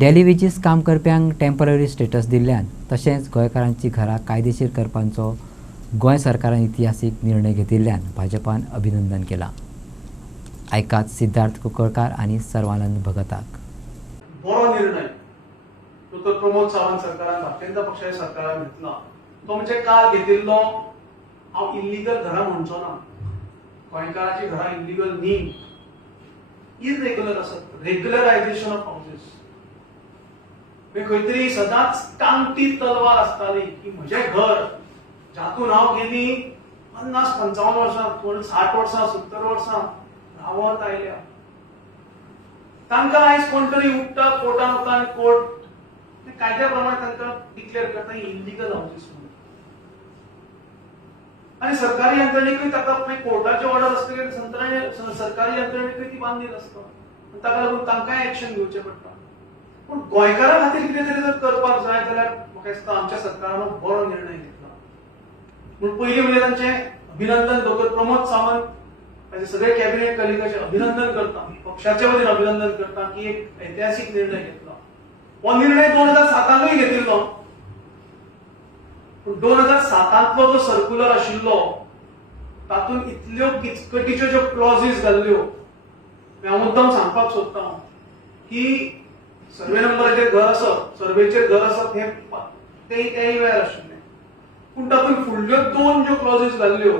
Daily wages काम करप्यांक temporary status दिल्ल्यान तशेंच गोंयकारांची घरां कायदेशीर करपाचो गोंय सरकारान इतिहासीक निर्णय घेतिल्ल्यान भाजपान अभिनंदन केलां. आयकात सिद्धार्थ कुंकळकार आनी सर्वानंद भगताक. बरो निर्णय तो प्रमोद सावंत सरकारान भारतीय जनता पक्षाच्या सरकारान घेतला. तो म्हणजे काल घेतिल्लो हांव इल्लीगल घरां म्हणचो ना. गोंयकारांची घरां इल्लीगल न्ही, इरेग्युलर आसत. Regularisation of houses. खंय तरी सदांच टांगती तलवार आसताली की म्हजें घर जातून हांव गेली 50-55 वर्सां, कोण 60 वर्सां, 70 वर्सां रावत आयल्या. तांकां आयज कोण तरी उठता कोर्टान वता आनी कोर्ट कायद्या प्रमाणे तांकां डिक्लेअर करता इल्लीगल हाऊसेस म्हणून. आनी सरकारी यंत्रणेकूय ताका कोर्टाची ऑर्डर असतकीर सरकारी यंत्रणेकूय ती बांदील आसता. ताका लागून तांकांय एक्शन घेवचें पडटा. पूण गोंयकारां खातीर कितें तरी जर करपाक जाय जाल्यार म्हाका दिसता आमच्या सरकारान बरो निर्णय घेतला. पूण पयलीं म्हणजे तांचें अभिनंदन दोतोर प्रमोद सावंत ताचे सगळे कॅबिनेट कलिगाचें अभिनंदन करता, पक्षाच्या वतीन अभिनंदन करता की एक ऐतिहासीक निर्णय घेतला. हो निर्णय 2007 घेतिल्लो. पूण 2007 जो सर्क्युलर आशिल्लो तातूंत इतल्यो किचकटीच्यो ज्यो क्लॉजीस घाल्ल्यो हांव मुद्दम सांगपाक सोदतां की सर्वे नंबराचेर घर आसप, सर्वेचेर घर आसप हे तेय वेळ आशिल्लें. पूण तातूंत फुडल्यो 2 ज्यो क्लॉजीस घाल्ल्यो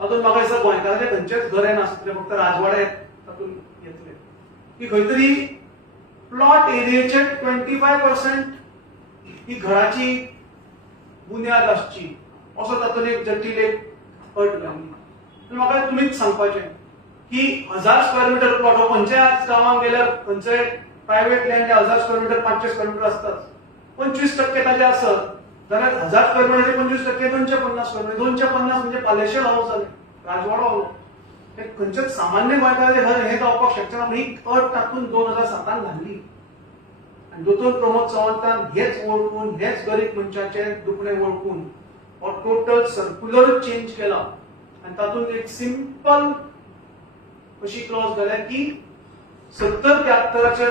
तातूंत म्हाका दिसता गोंयकारांचे खंयचेच घर नासतले, फक्त राजवाडे तातूंत येतले. की खंय तरी प्लॉट एरियेचे 25% ही घराची बुन्याद आसची असो तातूंत एक जटील एक अट घाल्ली. म्हाका तुमीच सांगपाचें की 1000 स्क्वेअर मिटर प्लॉट हो खंयच्याय आज गांवांत गेल्यार खंयचोय private land 1000 square metre 500 square metre आसतात. 25% ताचे आसत जाल्यार 1000 स्क्वेअर मिटर 25% 250 स्क्वेअर मिटर. 250 म्हणजे पालेशेर हाऊस जाले, राजवाडो जालो. हे खंयचेच सामान्य गोंयकाराचें घर हे जावपाक शकचे ना. ही अट तातूंत 2007 घाल्ली. आनी दोतोर प्रमोद सावंतान हेच वळखून, हेच गरीब मनशाचे दुखणे वळखून हो टोटल सर्क्युलर चेंज केला. आनी तातूंत एक सिंपल अशी क्लॉज घाल्या की 70-73च्या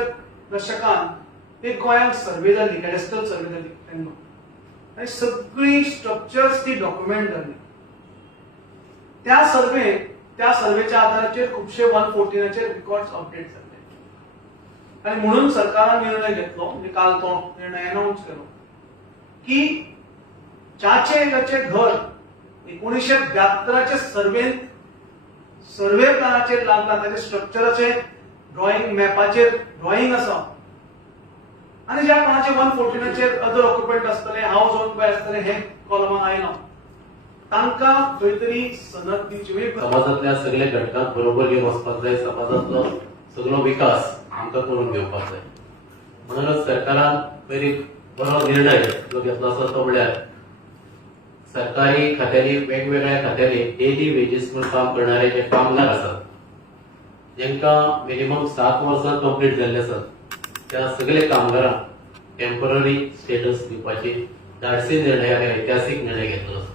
दशकांत एक गोंयांत सर्वे जाली, कॅडेस्ट्रल सर्वे जाली तेन्ना. आनी सगळी स्ट्रक्चर्स ती डॉक्युमेंट जाली. त्या सर्वेच्या आधाराचेर खुबशे 114 रिकॉर्ड्स अपडेट जाले. आनी म्हणून सरकारान निर्णय घेतलो, म्हणजे काल तो निर्णय अनाउन्स केलो की ज्याचे घर 1972च्या सर्वे प्लॅनाचेर लागला, ताचे स्ट्रक्चराचे ड्रॉइंग मॅपाचेर ड्रॉइंग आसा, आनी ज्या कोणाचे 114चेर अदर ऑक्युपंट आसतले, हाऊस ओन बाय आसतले, हे कॉलमांत आयना, तांकां खंय तरी सनद दिवची. समाजातल्या सगळ्या घटकांक बरोबर घेवन वचपाक जाय. समाजातलो सगळो विकास आमकां करून घेवपाक जाय. म्हणूनच सरकारान पयली बरो निर्णय जो घेतलो आसा तो म्हळ्यार सरकारी खात्यांनी, वेगवेगळ्या खात्यांनी डेली वेजीस म्हणून काम करणारे जे कामगार आसात, जेंकां मिनिमम 7 वर्सां कंप्लीट जाल्ले आसात, त्या सगळ्या कामगारांक टेम्पररी स्टेटस दिवपाची धाडसी निर्णय आनी ऐतिहासीक निर्णय घेतलो आसा.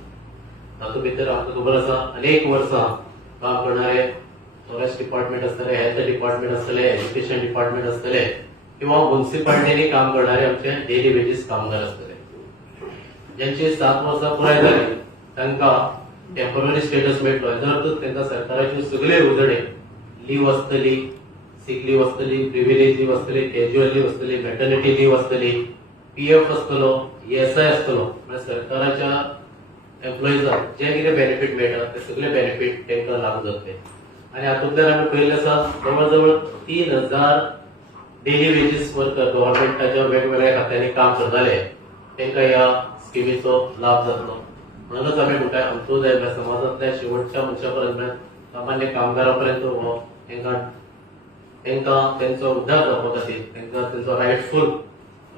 तातूंत भितर आमकां खबर आसा अनेक वर्सां काम करणारे फॉरेस्ट डिपार्टमेंट आसतले, हेल्थ डिपार्टमेंट आसतले, एज्युकेशन डिपार्टमेंट आसतले किंवा म्युनिसिपालिटीनी काम करणारे आमचे डेली वेजीस कामगार आसतले, ज्यांची 7 वर्सां पुराय जाली तांकां टेम्पररी स्टेटस मेळटलो. हेजो अर्थ तांकां सरकाराच्यो सगळ्यो येवजणी, लीव आसतली, सिक लीव आसतली, प्रिविलेज लीव आसतली, कॅज्युअल लीव आसतली, मॅटर्निटी लीव आसतली, पीएफ आसतलो, ESI आसतलो, म्हणजे सरकाराच्या एम्प्लॉईजांक जे कितें बेनिफीट मेळटा ते सगळे बेनिफीट तांकां लागू जातले. आनी हातूंतल्यान आमी पळयल्लें आसा जवळ 3000 डेली वेजीस वर्कर गव्हर्नमेंटाच्या वेगवेगळ्या खात्यांनी काम करताले, तांकां ह्या स्किमीचो लाभ जातलो. म्हणूनच आमी म्हणटात अंत्योदय समाजांतल्या शेवटच्या मनशा पर्यंत, सामान्य कामगारां पर्यंत हो तांकां तेंचो उद्धार जावपा खातीर, तांकां तेंचो रायटफूल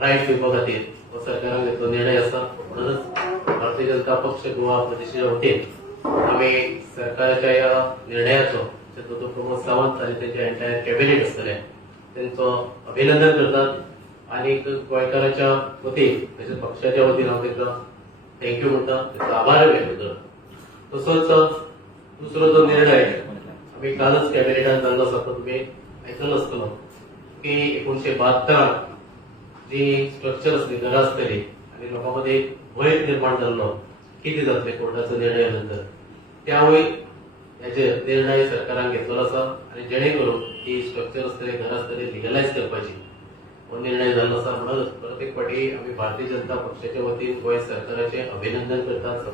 रायट दिवपा खातीर हो सरकारान घेतलो निर्णय आसा. म्हणूनच भारतीय जनता पक्ष गोवा प्रदेशाच्या वतीन आमी सरकाराच्या ह्या निर्णयाचो दोतोर प्रमोद सावंत आनी तेंचे एंटायर कॅबिनेट आसतले तेंचो अभिनंदन करतात. आनी गोंयकाराच्या वतीन तशेंच पक्षाच्या वतीन हांव तांकां थँक्यू म्हणटा, तांचो आभार व्यक्त करता. तसोच दुसरो जो निर्णय आमी कालच कॅबिनेटान जाल्लो आसा तो तुमी आयकलो आसतलो की 1972 जी स्ट्रक्चर असली घरां आसतली आणि लोकांमध्ये एक भय निर्माण जाल्लो किती जातले कोर्टाचो निर्णय नंतर त्यावेळी याचे निर्णय सरकारान घेतलेलो आसा आणि जेणे करून ही स्ट्रक्चर आसतली घरां आसतली लिगलायज करपाची हो निर्णय जाल्लो आसा. म्हणून प्रत्येक फावटी आम्ही भारतीय जनता पक्षाच्या वतीन गोंय सरकाराचे अभिनंदन करतात.